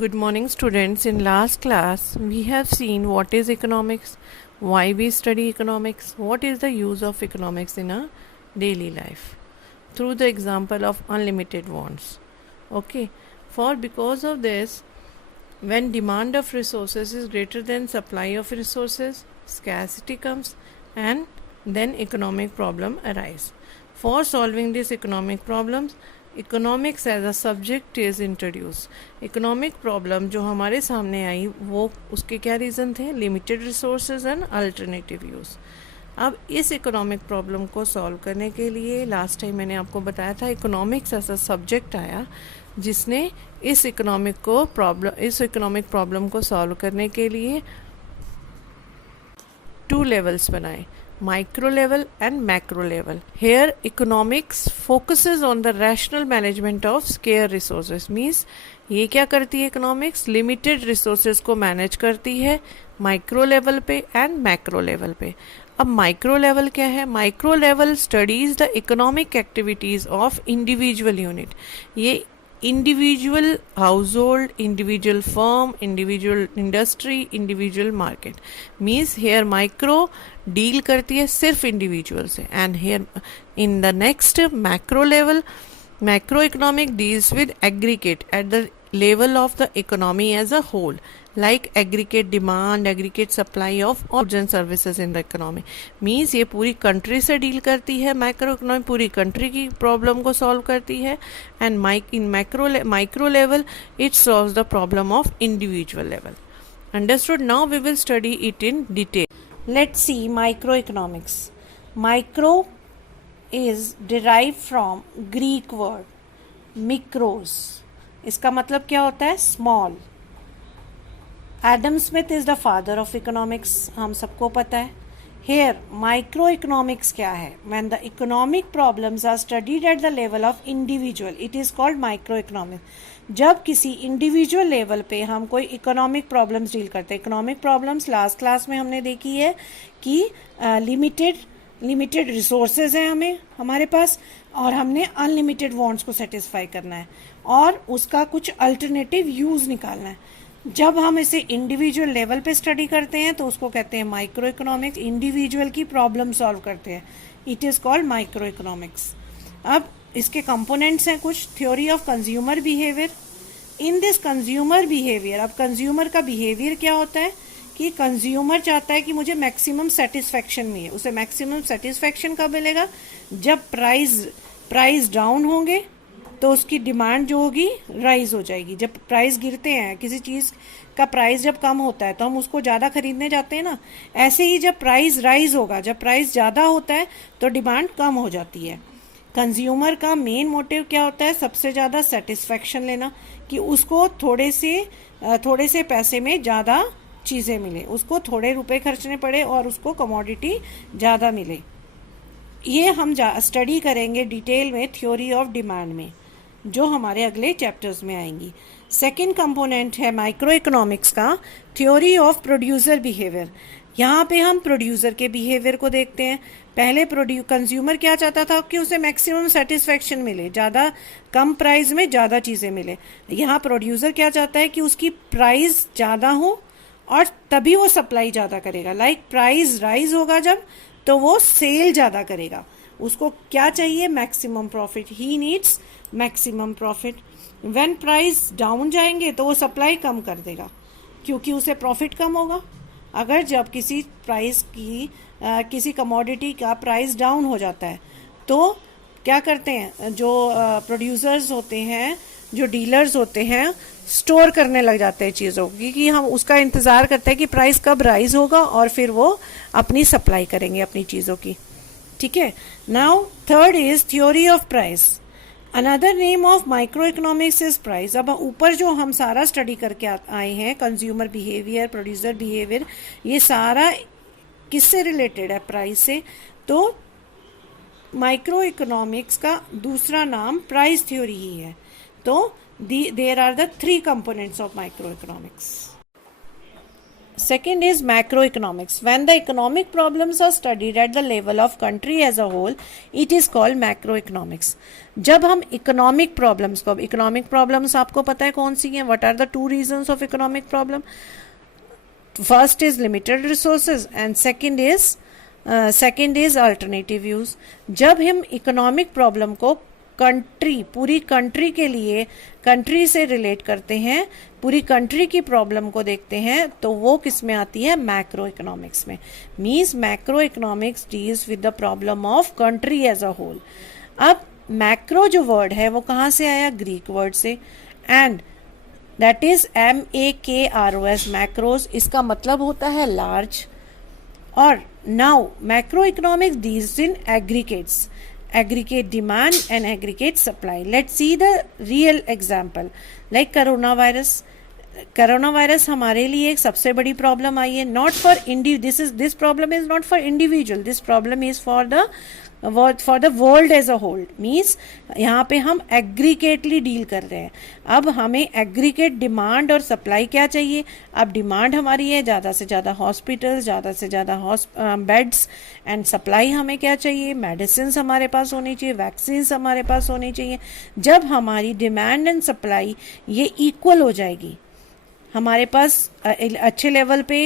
Good morning, students. In last class, we have seen what is economics, why we study economics, what is the use of economics in our daily life through the example of unlimited wants. Okay, for because of this, when demand of resources is greater than supply of resources, scarcity comes and then economic problem arise. For solving these economic problems, economics as a subject is introduce. Economic problem जो हमारे सामने आई वो उसके क्या reason थे? Limited resources and alternative use. अब इस इकोनॉमिक प्रॉब्लम को सॉल्व करने के लिए लास्ट टाइम मैंने आपको बताया था इकोनॉमिक्स एज अ सब्जेक्ट आया जिसने इस इकोनॉमिक प्रॉब्लम को सॉल्व करने के लिए 2 लेवल्स बनाए, micro level and macro level. Here economics focuses on the rational management of scarce resources. Means ये क्या करती है economics? Limited resources को manage करती है micro level पे and macro level पे. अब micro level क्या है? Micro level studies the economic activities of individual unit. ये individual household, individual firm, individual industry, individual market. Means here micro deal करती है सिर्फ individual से, and here in the next macro level, macroeconomic deals with aggregate at the level of the economy as a whole, like aggregate demand, aggregate supply of goods and services in the economy. Means ये पूरी country से deal करती है, macro economy पूरी country की problem को solve करती है, and in micro level it solves the problem of individual level. Understood? Now we will study it in detail. Let's see microeconomics. Micro is derived from Greek word mikros. इसका मतलब क्या होता है? Small. Adam Smith is the father of economics, हम सबको पता है. Here microeconomics क्या है? When the economic problems are studied at the level of individual it is called microeconomics. जब किसी इंडिविजुअल लेवल पे हम कोई इकोनॉमिक प्रॉब्लम्स डील करते हैं. इकोनॉमिक प्रॉब्लम्स लास्ट क्लास में हमने देखी है कि लिमिटेड रिसोर्सेज हैं हमारे पास और हमने अनलिमिटेड वांट्स को सेटिस्फाई करना है और उसका कुछ अल्टरनेटिव यूज निकालना है. जब हम इसे इंडिविजुअल लेवल पे स्टडी करते हैं तो उसको कहते हैं माइक्रो इकोनॉमिक्स. इंडिविजुअल की प्रॉब्लम सॉल्व करते हैं, it is called micro economics. अब इसके कंपोनेंट्स हैं कुछ. Theory of consumer behaviour. In this consumer behaviour, अब कंज्यूमर का बिहेवियर क्या होता है कि कंज्यूमर चाहता है कि मुझे मैक्सिमम सेटिस्फैक्शन मिले. उसे मैक्सिमम सेटिस्फैक्शन कब मिलेगा? जब प्राइस डाउन होंगे तो उसकी डिमांड जो होगी राइज हो जाएगी. जब प्राइस गिरते हैं, किसी चीज़ का प्राइस जब कम होता है तो हम उसको ज़्यादा खरीदने जाते हैं ना. ऐसे ही जब प्राइस राइज होगा, जब प्राइस ज़्यादा होता है तो डिमांड कम हो जाती है. कंज्यूमर का मेन मोटिव क्या होता है? सबसे ज़्यादा सेटिस्फैक्शन लेना, कि उसको थोड़े से पैसे में ज़्यादा चीज़ें मिले, उसको थोड़े रुपए खर्चने पड़े और उसको कमोडिटी ज़्यादा मिले. ये हम स्टडी करेंगे डिटेल में थ्योरी ऑफ डिमांड में, जो हमारे अगले चैप्टर्स में आएंगी. सेकंड कंपोनेंट है माइक्रो इकोनॉमिक्स का थ्योरी ऑफ प्रोड्यूसर बिहेवियर. यहाँ पे हम प्रोड्यूसर के बिहेवियर को देखते हैं. पहले कंज्यूमर क्या चाहता था कि उसे मैक्सिमम सेटिस्फैक्शन मिले, ज़्यादा कम प्राइस में ज़्यादा चीज़ें मिले. यहाँ प्रोड्यूसर क्या चाहता है कि उसकी प्राइस ज़्यादा हो और तभी वो सप्लाई ज़्यादा करेगा. लाइक प्राइस राइज होगा जब तो वो सेल ज़्यादा करेगा. उसको क्या चाहिए? Maximum profit. He needs maximum profit. When price down जाएंगे तो वो सप्लाई कम कर देगा क्योंकि उसे प्रॉफिट कम होगा. अगर जब किसी कमोडिटी का प्राइस डाउन हो जाता है तो क्या करते हैं? जो प्रोड्यूसर्स होते हैं, जो डीलर्स होते हैं, स्टोर करने लग जाते हैं चीज़ों की, कि हम उसका इंतज़ार करते हैं कि प्राइस कब राइज होगा और फिर वो अपनी सप्लाई करेंगे अपनी चीज़ों की. ठीक है. Now third is theory of price. Another name of micro economics is price. अब ऊपर जो हम सारा स्टडी करके आए हैं, कंज्यूमर बिहेवियर, प्रोड्यूसर बिहेवियर, ये सारा किससे रिलेटेड है? प्राइस से. तो माइक्रो इकोनॉमिक्स का दूसरा नाम प्राइस थ्योरी ही है. तो there are the 3 components of microeconomics. Second is macroeconomics. When the economic problems are studied at the level of country as a whole, it is called macroeconomics. जब हम economic problems को, economic problems आपको पता है कौन सी हैं? What are the two reasons of economic problem? First is limited resources and second is alternative use. जब हम economic problem को कंट्री, पूरी कंट्री के लिए, कंट्री से रिलेट करते हैं, पूरी कंट्री की प्रॉब्लम को देखते हैं, तो वो किस में आती है? मैक्रो इकोनॉमिक्स में. Means macroeconomics deals with the problem of country as a whole. अब मैक्रो जो वर्ड है वो कहाँ से आया? ग्रीक वर्ड से. एंड दैट इज MAKROS, मैक्रोस. इसका मतलब होता है लार्ज. और now macroeconomics deals in aggregates, aggregate demand and aggregate supply. Let's see the real example like coronavirus हमारे लिए एक सबसे बड़ी प्रॉब्लम आई है. Not for this problem is not for individual, this problem is for the world as a whole. Means यहाँ पे हम एग्रीगेटली deal कर रहे हैं. अब हमें एग्रीगेट डिमांड और सप्लाई क्या चाहिए? अब डिमांड हमारी है ज़्यादा से ज़्यादा हॉस्पिटल्स, ज़्यादा से ज़्यादा बेड्स. एंड सप्लाई हमें क्या चाहिए? मेडिसिन हमारे पास होनी चाहिए, वैक्सीन हमारे पास होनी चाहिए. जब हमारी डिमांड एंड सप्लाई ये इक्वल हो जाएगी, हमारे पास अच्छे लेवल पे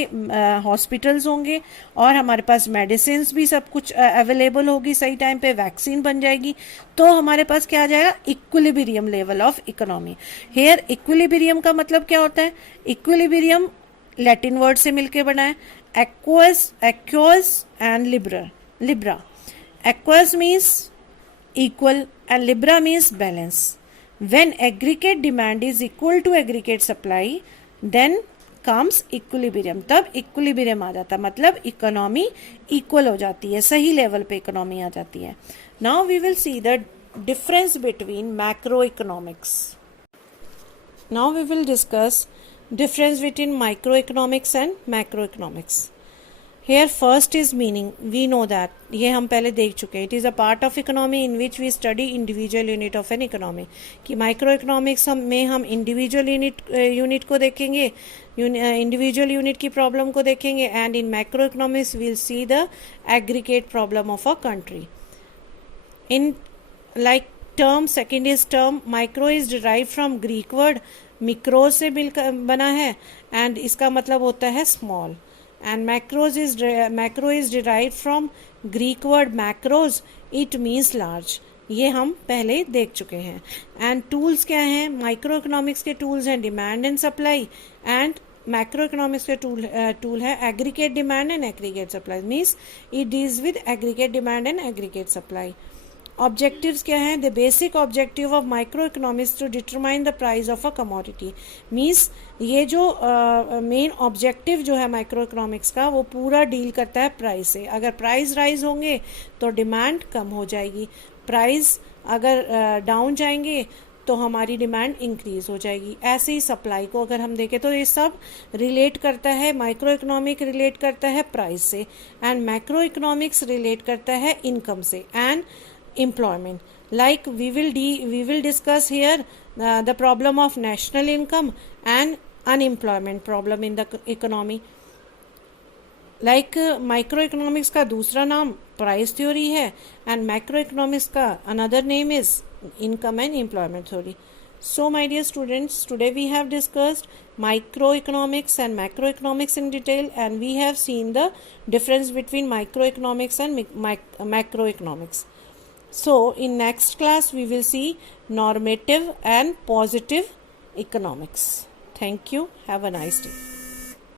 हॉस्पिटल्स होंगे और हमारे पास मेडिसिन भी सब कुछ अवेलेबल होगी, सही टाइम पे वैक्सीन बन जाएगी, तो हमारे पास क्या आ जाएगा? Equilibrium level of economy. Here equilibrium का मतलब क्या होता है? इक्विलिब्रियम लैटिन वर्ड से मिलके बना है. Aqueous and Libra. Aqueous means equal and Libra means balance. When aggregate demand is equal to aggregate supply, then comes equilibrium. तब equilibrium आ जाता, मतलब इकोनॉमी इक्वल हो जाती है, सही लेवल पे इकोनॉमी आ जाती है. Now we will see the difference between macroeconomics. Now we will discuss difference between microeconomics and macroeconomics. Here first is meaning. We know that, ये हम पहले देख चुके हैं. It is a part of economy in which we study individual unit of an economy. कि micro economics में हम individual unit को देखेंगे, इंडिविजुअल यूनिट की प्रॉब्लम को देखेंगे. And in microeconomics we'll see the aggregate problem of a country. In like term, second is term. Micro is derive from Greek word मिक्रो से मिलकर बना है एंड इसका मतलब होता है small. And macro is derived from Greek word macros, it means large. ये हम पहले देख चुके हैं. एंड टूल्स क्या हैं? माइक्रो इकोनॉमिक्स के टूल्स हैं demand and supply, and macroeconomics के टूल है aggregate demand and aggregate supply. Means it deals with aggregate demand and aggregate supply. Objectives क्या हैं? The basic objective of microeconomics to determine the price of a commodity. Means ये जो main objective जो है micro economics का, वो पूरा deal करता है प्राइस से. अगर प्राइस राइज होंगे तो डिमांड कम हो जाएगी, प्राइस अगर डाउन जाएंगे तो हमारी डिमांड इंक्रीज हो जाएगी. ऐसे ही सप्लाई को अगर हम देखें तो ये सब रिलेट करता है. माइक्रो इकोनॉमिक रिलेट करता है प्राइस से, एंड मैक्रो इकोनॉमिक्स रिलेट करता है इनकम से and employment. Like we will discuss here the problem of national income and unemployment problem in the economy. Like microeconomics का दूसरा नाम price theory है and macroeconomics का another name is income and employment theory. So my dear students, today we have discussed microeconomics and macroeconomics in detail, and we have seen the difference between microeconomics and macroeconomics. So in next class we will see normative and positive economics. Thank you. Have a nice day.